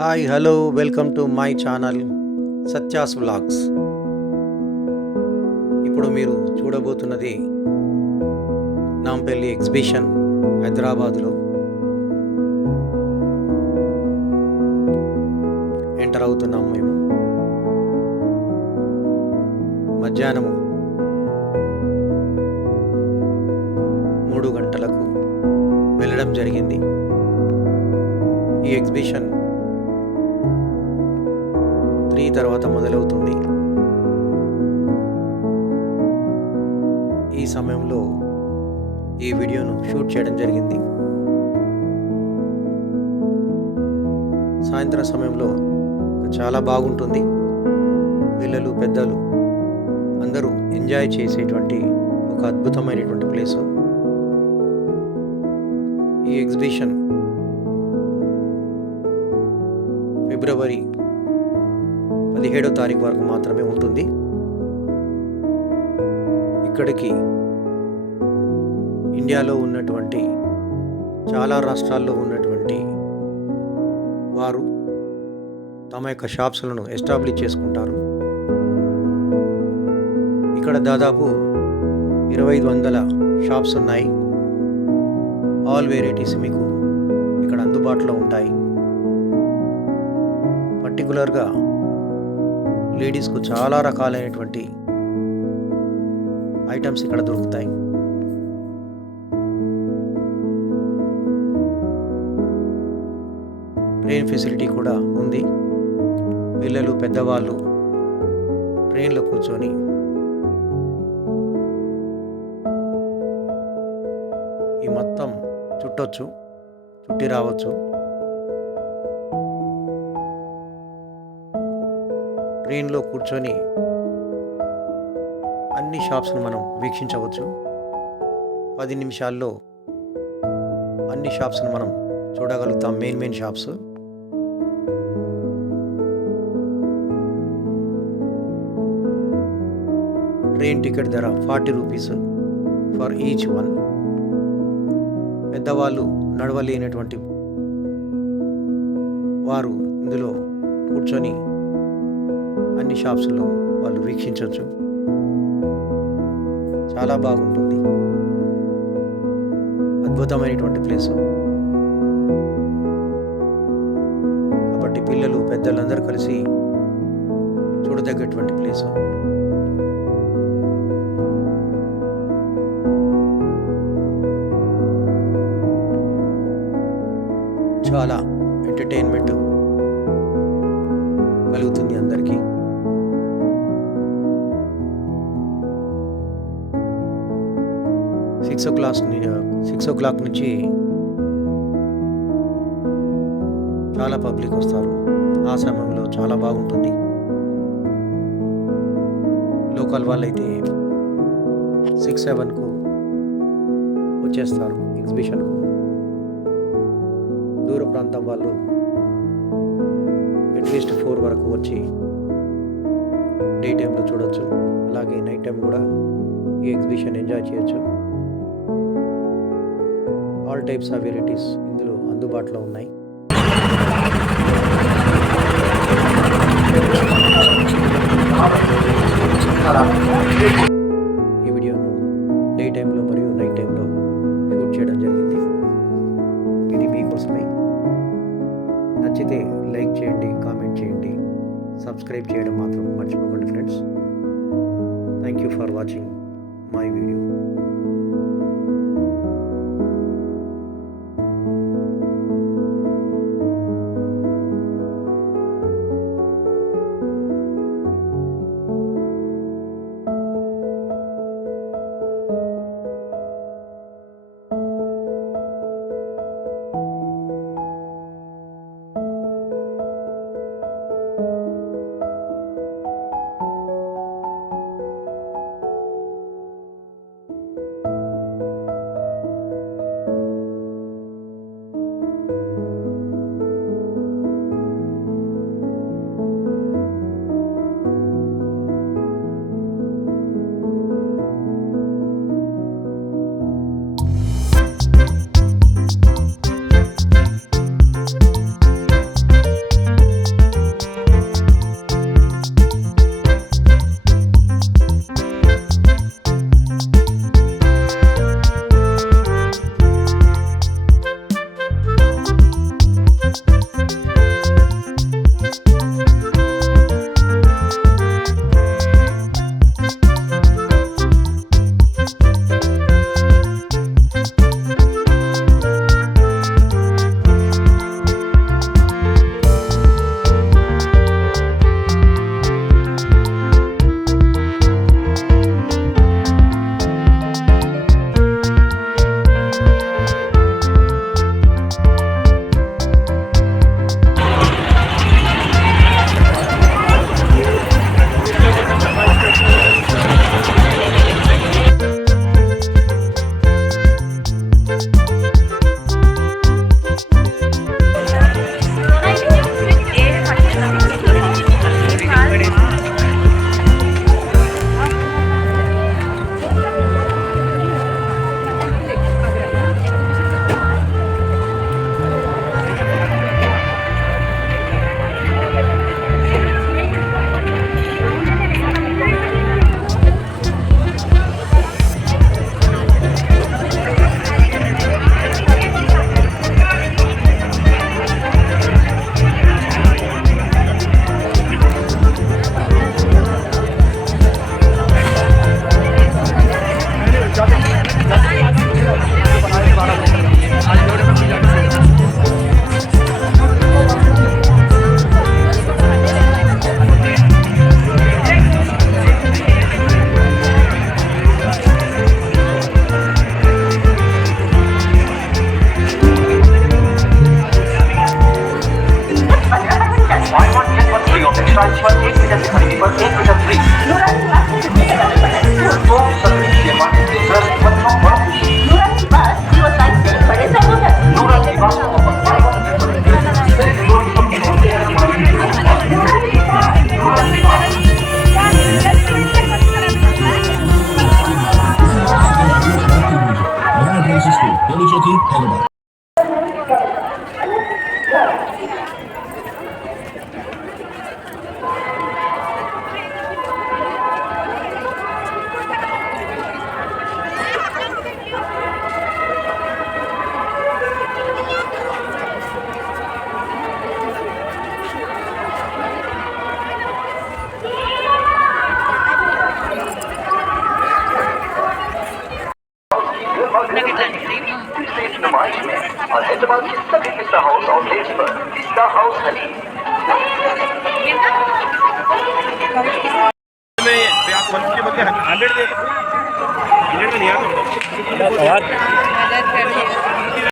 Hi hello welcome to my channel Satya's వ్లాగ్స్. ఇప్పుడు మీరు చూడబోతున్నది నాంపల్లి ఎగ్జిబిషన్ హైదరాబాదులో. ఎంటర్ అవుతున్నాము మేము. మధ్యాహ్నము 3 గంటలకు వెళ్ళడం జరిగింది. ఈ ఎగ్జిబిషన్ 3 తర్వాత మొదలవుతుంది. ఈ సమయంలో ఈ వీడియోను షూట్ చేయడం జరిగింది. సాయంత్రం సమయంలో చాలా బాగుంటుంది. పిల్లలు పెద్దలు అందరూ ఎంజాయ్ చేసేటువంటి ఒక అద్భుతమైనటువంటి ప్లేసు. ఈ ఎగ్జిబిషన్ ఫిబ్రవరి 17వ తారీఖు వరకు మాత్రమే ఉంటుంది. ఇక్కడికి ఇండియాలో ఉన్నటువంటి చాలా రాష్ట్రాల్లో ఉన్నటువంటి వారు తమ యొక్క షాప్స్లను ఎస్టాబ్లిష్ చేసుకుంటారు. ఇక్కడ దాదాపు 2500 షాప్స్ ఉన్నాయి. ఆల్ వెరైటీస్ మీకు ఇక్కడ అందుబాటులో ఉంటాయి. పర్టికులర్గా లేడీస్కు చాలా రకాలైనటువంటి ఐటమ్స్ ఇక్కడ దొరుకుతాయి. ట్రైన్ ఫెసిలిటీ కూడా ఉంది. పిల్లలు పెద్దవాళ్ళు ట్రైన్లో కూర్చొని ఈ మొత్తం చుట్టి రావచ్చు. ట్రైన్లో కూర్చొని అన్ని షాప్స్ని మనం వీక్షించవచ్చు. 10 నిమిషాల్లో అన్ని షాప్స్ని మనం చూడగలుగుతాం. Main shops. ట్రైన్ టికెట్ ధర 40 రూపీస్ ఫర్ ఈచ్ వన్. పెద్దవాళ్ళు నడవలేనటువంటి వారు ఇందులో కూర్చొని అన్ని షాప్స్లో వాళ్ళు వీక్షించవచ్చు. చాలా బాగుంటుంది. అద్భుతమైనటువంటి ప్లేసు. కాబట్టి పిల్లలు పెద్దలందరూ కలిసి చూడదగ్గటువంటి ప్లేసు. చాలా ఎంటర్టైన్మెంట్ కలుగుతుంది అందరికీ. సిక్స్ ఓ క్లాక్ నుంచి చాలా పబ్లిక్ వస్తారు. ఆ సమయంలో చాలా బాగుంటుంది. లోకల్ వాళ్ళైతే 6-7కు వచ్చేస్తారు ఎగ్జిబిషన్కు. దూర ప్రాంతం వాళ్ళు అట్లీస్ట్ 4 వరకు వచ్చి డే టైంలో చూడొచ్చు. అలాగే నైట్ టైం కూడా ఈ ఎగ్జిబిషన్ ఎంజాయ్ చేయొచ్చు. ఆల్ టైప్స్ ఆఫ్ వెరైటీస్ ఇందులో అందుబాటులో ఉన్నాయి. ఈ వీడియోను డే టైంలో మరియు నైట్ టైంలో షూట్ చేయడం జరిగింది. ఇది మీకోసమే. నచ్చితే లైక్ చేయండి, కామెంట్ చేయండి, సబ్స్క్రైబ్ చేయడం మాత్రం మర్చిపోకండి friends. Thank you for watching my video. इस नुमाइश में और हैदराबाद के सभी पिस्ता हाउस आउटलेट्स पर पिस्ता हाउस हनी में आप 1 के बदले 100 में लिया था।